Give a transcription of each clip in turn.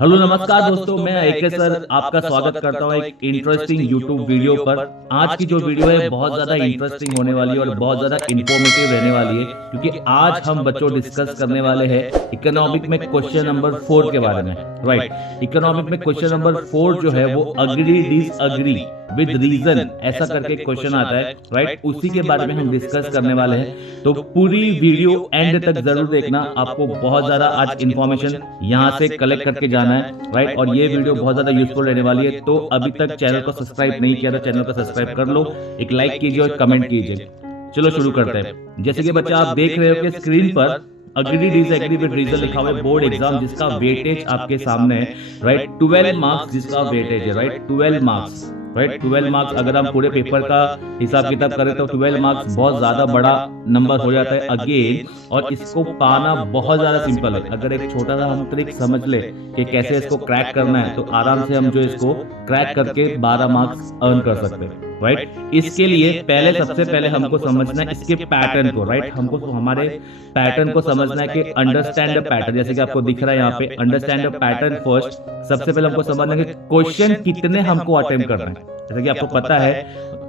Hello नमस्कार दोस्तों, मैं एके सर आपका स्वागत करता हूँ एक इंटरेस्टिंग यूट्यूब वीडियो पर। आज की जो वीडियो है बहुत ज़्यादा इंटरेस्टिंग होने वाली है और बहुत ज़्यादा इन्फॉर्मेटिव रहने वाली है, क्योंकि आज हम बच्चों डिस्कस करने वाले हैं इकोनॉमिक में क्वेश्चन नंबर 4 के बारे में। राइट, इकोनॉमिक में क्वेश्चन नंबर 4 जो है वो अग्री डिसअग्री विद रीजन ऐसा करके क्वेश्चन आता है। राइट, उसी के बारे में हम डिस्कस करने वाले हैं, तो पूरी वीडियो एंड तक जरूर देखना। आपको बहुत ज्यादा आज इन्फॉर्मेशन यहाँ से कलेक्ट करके जाना है। राइट, और ये वीडियो बहुत ज्यादा यूजफुल रहने वाली है। तो अभी तक चैनल को सब्सक्राइब नहीं किया तो चैनल को सब्सक्राइब कर लो, एक लाइक कीजिए और कमेंट कीजिए। चलो शुरू करते हैं। जैसे कि बच्चा आप देख रहे हो कि स्क्रीन पर अग्री डिसएग्री विद रीजन लिखा हुआ है, बोर्ड एग्जाम जिसका वेटेज आपके सामने है। राइट, 12 मार्क्स जिसका वेटेज है। Right, 12 marks. राइट, 12 मार्क्स अगर हम पूरे पेपर का हिसाब किताब करें तो 12 मार्क्स बहुत ज्यादा बड़ा नंबर हो जाता है अगेन। और इसको पाना बहुत ज्यादा सिंपल है। अगर एक छोटा सा हम ट्रिक समझ ले कि कैसे इसको क्रैक करना है तो आराम से हम जो इसको क्रैक करके 12 मार्क्स अर्न कर सकते हैं। राइट, इसके लिए सबसे पहले हमको समझना है इसके पैटर्न को। राइट, हमको हमारे पैटर्न को समझना है कि अंडरस्टैंड द पैटर्न, जैसे कि आपको दिख रहा है यहाँ पे अंडरस्टैंड द पैटर्न फर्स्ट। सबसे पहले हमको समझना है कि क्वेश्चन कितने हमको अटेम्प्ट करना है। जैसे कि आपको पता है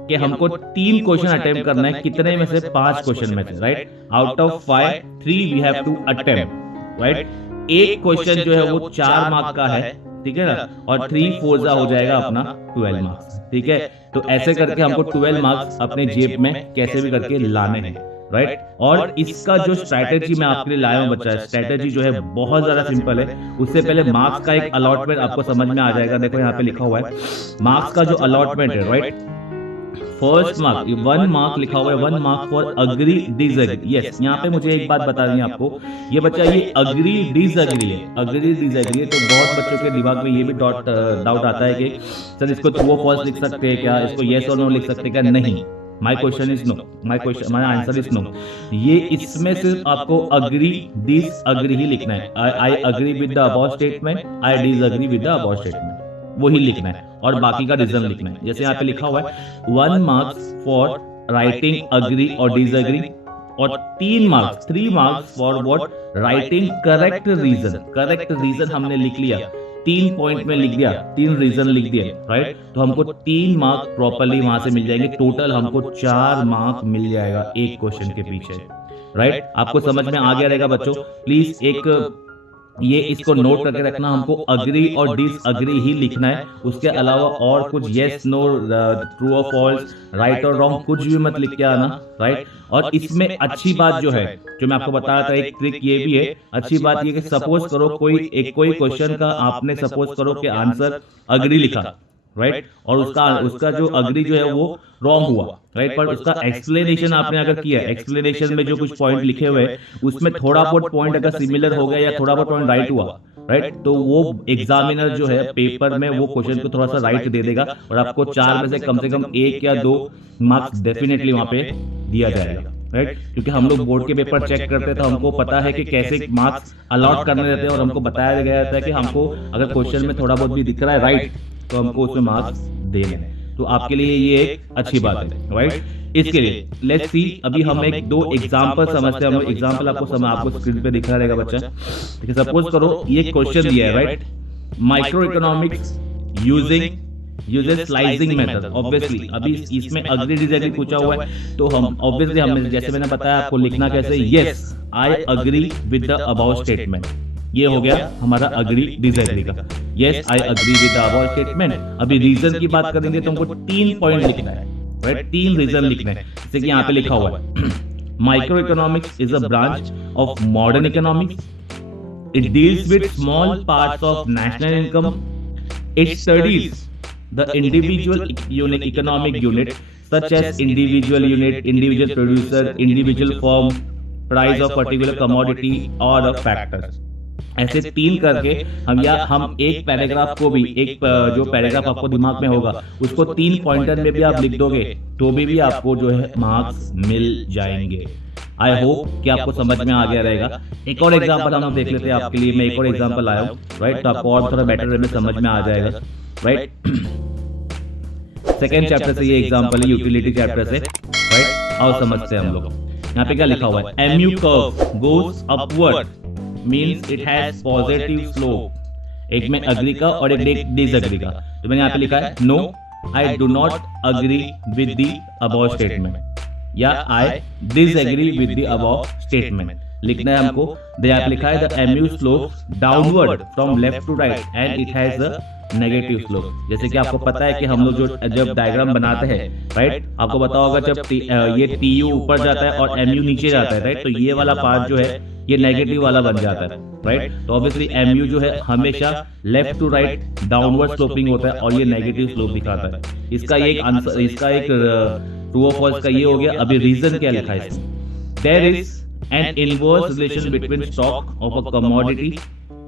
कि हमको 3 क्वेश्चन अटेम्प्ट करना है, कितने में से 5 क्वेश्चन में से। Right, out of 5 3 we have to attempt. Right, एक क्वेश्चन जो है वो 4 मार्क का है, ठीक है ना, और 3 4 हो जाएगा अपना 12 मार्क्स। ठीक है, तो ऐसे करके हमको 12 मार्क्स अपने जेब में कैसे भी करके लाने हैं। राइट, और इसका जो स्ट्रैटेजी मैं आपके लिए लाया हूं बच्चा, स्ट्रैटेजी जो है बहुत ज्यादा सिंपल है। उससे पहले मार्क्स का एक अलॉटमेंट आपको समझ में आ जाएगा। देखो यहाँ पे लिखा हुआ है मार्क्स का जो अलॉटमेंट है। राइट, फर्स्ट मार्क 1 मार्क लिखा हुआ है, 1 mark for agree disagree. Yes, यहाँ पे मुझे एक बात बता रही है आपको, ये बच्चा ये अग्री डिसएग्री है, अग्री डिसएग्री है। तो बहुत बच्चों के दिमाग में ये भी डाउट आता है कि सर इसको ट्रू और फॉल्स लिख सकते हैं क्या, इसको येस और नो लिख सकते हैं क्या? नहीं, my question is no, my answer is no. ये इसमें सिर्फ आपको अग्री डिसअग्री ही लिखना है। I agree with the above statement, I disagree with the above statement, वही लिखना है और बाकी का रीजन लिखना है। जैसे यहाँ पे लिखा हुआ है 1 मार्क्स फॉर राइटिंग अग्री और डिसएग्री, और 3 marks for what, writing correct reason. Correct reason हमने लिख लिया, 3 पॉइंट में लिख दिया, 3 रीजन लिख दिए। राइट, तो हमको 3 मार्क प्रॉपर्ली वहां से मिल जाएंगे। टोटल हमको 4 मार्क मिल जाएगा एक क्वेश्चन के पीछे। राइट, आपको समझ में आ गया रहेगा बच्चों। प्लीज एक ये इसको नोट करके रखना, हमको अग्री और डिसअग्री ही लिखना है। उसके अलावा और कुछ येस नो, ट्रू और फॉल्स, राइट और रॉन्ग कुछ भी मत लिख के आना। राइट, और इसमें अच्छी बात जो है, जो मैं आपको बता रहा था, एक ट्रिक ये भी है। अच्छी बात ये कि सपोज करो कोई क्वेश्चन का आपने सपोज करो कि आंसर अग्री लिखा। राइट, और उसका जो अग्री जो है वो रॉन्ग हुआ। राइट, पर उसका एक्सप्लेनेशन आपने अगर किया, एक्सप्लेनेशन में जो कुछ पॉइंट लिखे हुए उसमें थोड़ा बहुत पॉइंट अगर सिमिलर हो गया या थोड़ा बहुत पॉइंट राइट हुआ, राइट, तो वो एग्जामिनर जो है पेपर में वो क्वेश्चन को थोड़ा सा राइट दे देगा और आपको 4 में से कम 1 या 2 मार्क्स डेफिनेटली वहां पे दिया जाएगा। राइट, क्योंकि हम लोग बोर्ड के पेपर चेक करते हैं तो हमको पता है कि कैसे मार्क्स अलॉट करने रहते हैं, और हमको बताया गया जाता है कि हमको अगर क्वेश्चन में थोड़ा बहुत भी दिख रहा है राइट तो हमको उसमें मार्क्स देने हैं। तो आपके लिए ये एक अच्छी बात है। राइट, इसके लिए लेट्स सी, अभी हम 2 एग्जांपल समझते हैं। हम एग्जांपल आपको स्क्रीन पे दिखा रहेगा बच्चा। ठीक है, सपोज करो ये क्वेश्चन दिया है। Right, micro economics uses slicing method. Obviously अभी इसमें अग्री डिसएग्री पूछा हुआ है, तो हम ऑब्वियसली हमने जैसे मैंने बताया आपको लिखना कैसे, yes I agree with the above statement. ये हो गया हमारा अग्री डिसएग्री का, yes I agree with the above statement. अभी रीजन की बात करेंगे तो हमको 3 पॉइंट लिखना है। राइट, 3 रीजन लिखना है, जैसे कि यहाँ पे लिखा हुआ है micro economics is a branch of modern economics. It deals with small parts of national income. It studies the individual economic unit such as individual unit, individual producer, individual firm, price of particular commodity or a factors। ऐसे 3 करके हम एक paragraph को भी, एक जो paragraph आपको दिमाग में होगा उसको 3 पॉइंटर में भी आप लिख दोगे तो भी आपको जो है मार्क्स मिल जाएंगे। आई होप कि आपको समझ में आ गया रहेगा। एक और एग्जांपल हम देख लेते हैं आपके लिए। मैं एक और एग्जांपल लाया हूँ। राइट, तो आपको और थोड़ा बेटर वे में समझ में आ जाएगा। राइट, सेकेंड चैप्टर से ये एग्जांपल है, यूटिलिटी चैप्टर से। राइट, आओ समझते हैं हम लोग। यहाँ पे क्या लिखा हुआ है, MU curve goes upward means it has positive slope. एक में अग्री का और एक डिसएग्री का। तो मैंने यहाँ पे लिखा है no I do not agree with the above statement, या I disagree with the above statement लिखना है हमको। यहाँ पे लिखा है the MU slopes downward from left to right and it has a negative slope. जैसे कि आपको पता है कि हम लोग जब डायग्राम बनाते हैं, राइट, आपको पता होगा जब ये टीयू ऊपर जाता है और एमयू नीचे जाता है, राइट, तो ये वाला पार्ट जो है ये नेगेटिव वाला बन जाता है, राइट। तो ऑब्वियसली एमयू जो है हमेशा left to right downward sloping होता है और ये नेगेटिव स्लोप दिखाता है। इसका एक आंसर, इसका एक ट्रू और फॉल्स का ये हो गया। अभी रीजन क्या लिखा है इसमें, there is an inverse relation between stock of a commodity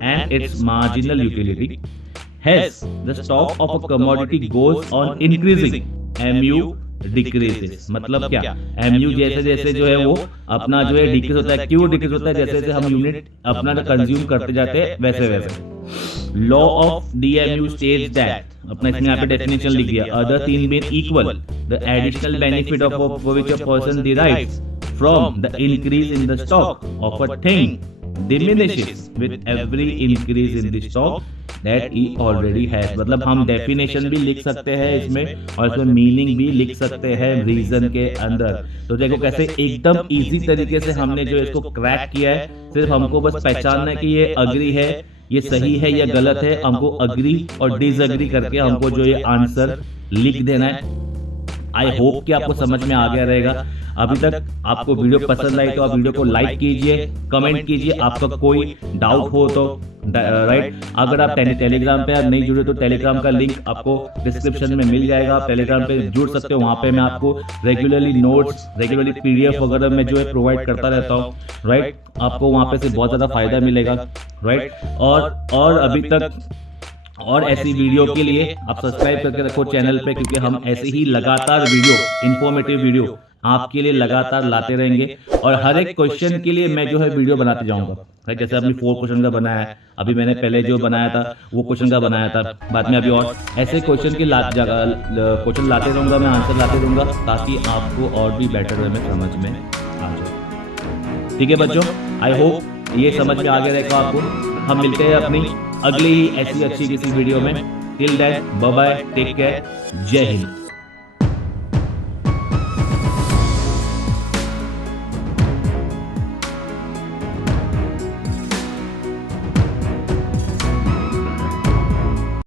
and its marginal utility. Hence, the stock of a commodity goes on increasing, MU decreases. मतलब क्या, MU जैसे जैसे जो है वो अपना जो है डिक्रीज होता है। क्यों डिक्रीज होता है? जैसे जैसे हम यूनिट अपना कंज्यूम करते जाते हैं वैसे वैसे। Law of DMU states that, अपना इसमें यहाँ पे डेफिनेशन लिख दिया, अदर तीन being equal, the additional benefit of which a person derives from the increase in the stock of a thing diminishes with every increase in the stock that he already has। मतलब हम definition भी लिख सकते हैं इसमें और इसमें meaning भी लिख सकते हैं रीजन के अंदर। तो देखो कैसे एकदम इजी तरीके से हमने जो इसको क्रैक किया है। सिर्फ हमको बस पहचानना है कि ये अग्री है, ये सही है या गलत है। हमको अग्री और डिसएग्री करके हमको जो ये आंसर लिख देना है। आई होप कि आपको समझ में आ गया रहेगा। अभी तक आपको वीडियो पसंद आई तो आप वीडियो को लाइक कीजिए, कमेंट कीजिए, आपका कोई डाउट हो तो, राइट। अगर आप टेलीग्राम पे आप नहीं जुड़े तो टेलीग्राम का लिंक आपको डिस्क्रिप्शन में मिल जाएगा। आप टेलीग्राम पे जुड़ सकते हो, वहाँ पे मैं आपको रेगुलरली नोट्स, रेगुलरली PDF वगैरह में जो है प्रोवाइड करता रहता हूँ, राइट। आपको वहाँ पे से बहुत ज़्यादा फायदा मिलेगा, राइट। और अभी तक और ऐसी वीडियो के लिए आप सब्सक्राइब करके रखो चैनल पे, क्योंकि हम ऐसे ही लगातार वीडियो, इंफॉर्मेटिव वीडियो आपके लिए लगातार लाते रहेंगे। और हर एक क्वेश्चन के लिए मैं जो है वीडियो बनाते जाऊंगा। जैसे अभी 4 क्वेश्चन का बनाया है, अभी मैंने पहले जो बनाया था वो क्वेश्चन का बनाया था, बाद में अभी और ऐसे क्वेश्चन के क्वेश्चन लाते रहूंगा, मैं आंसर लाते रहूंगा, ताकि आपको और भी बेटर वे में समझ में आ जाए। ठीक है बच्चों, आई होप ये समझ में आ गया रहेगा आपको। हम मिलते हैं अपनी अगली ही ऐसी अच्छी किसी वीडियो में। Till then bye bye, take care, जय हिंद।